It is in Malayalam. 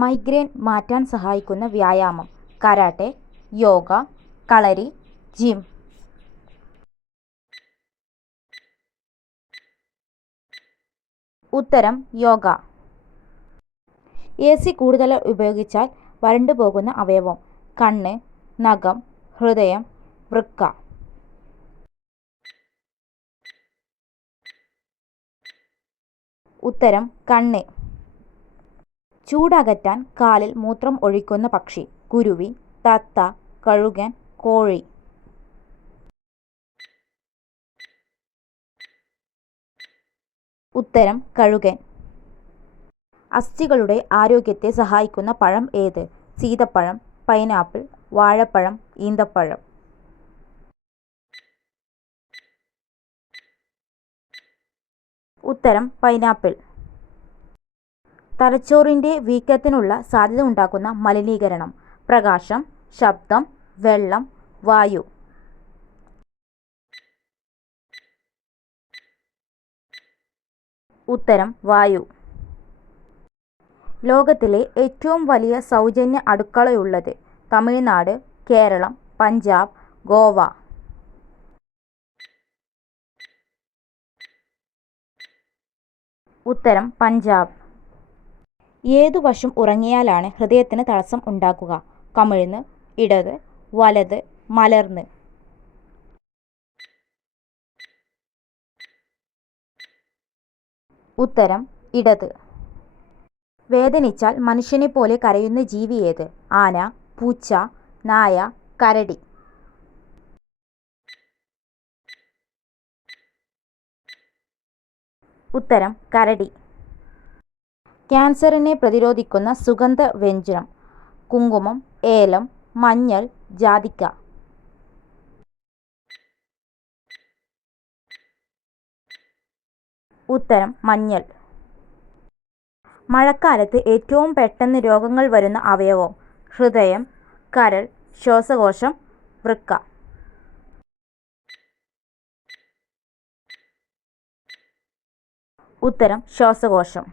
മൈഗ്രെയ്ൻ മാറ്റാൻ സഹായിക്കുന്ന വ്യായാമം കരാട്ടെ യോഗ കളരി ജിം. ഉത്തരം യോഗ. എ സി കൂടുതൽ ഉപയോഗിച്ചാൽ വരണ്ടു പോകുന്ന അവയവം കണ്ണ് നഖം ഹൃദയം വൃക്ക. ഉത്തരം കണ്ണ്. ചൂടകറ്റാൻ കാലിൽ മൂത്രം ഒഴിക്കുന്ന പക്ഷി കുരുവി തത്ത കഴുകൻ കോഴി. ഉത്തരം കഴുകൻ. അസ്ഥികളുടെ ആരോഗ്യത്തെ സഹായിക്കുന്ന പഴം ഏത്? സീതപ്പഴം പൈനാപ്പിൾ വാഴപ്പഴം ഈന്തപ്പഴം. ഉത്തരം പൈനാപ്പിൾ. തലച്ചോറിന്റെ വീക്കത്തിനുള്ള സാധ്യത ഉണ്ടാക്കുന്ന മലിനീകരണം. പ്രകാശം ശബ്ദം വെള്ളം വായു. ഉത്തരം വായു. ലോകത്തിലെ ഏറ്റവും വലിയ സൗജന്യ അടുക്കളയുള്ളത് തമിഴ്നാട് കേരളം പഞ്ചാബ് ഗോവ. ഉത്തരം പഞ്ചാബ്. ഏതു വശം ഉറങ്ങിയാലാണ് ഹൃദയത്തിന് തടസ്സം ഉണ്ടാക്കുക കമിഴ്ന്ന് ഇടത് വലത് മലർന്ന്. ഉത്തരം ഇടത്. വേദനിച്ചാൽ മനുഷ്യനെ പോലെ കരയുന്ന ജീവി ഏത്? ആന പൂച്ച നായ കരടി. ഉത്തരം കരടി. ക്യാൻസറിനെ പ്രതിരോധിക്കുന്ന സുഗന്ധ വ്യഞ്ജനം കുങ്കുമം ഏലം മഞ്ഞൾ ജാതിക്ക. ഉത്തരം മഞ്ഞൾ. മഴക്കാലത്ത് ഏറ്റവും പെട്ടെന്ന് രോഗങ്ങൾ വരുന്ന അവയവം ഹൃദയം കരൾ ശ്വാസകോശം വൃക്ക. ഉത്തരം ശ്വാസകോശം.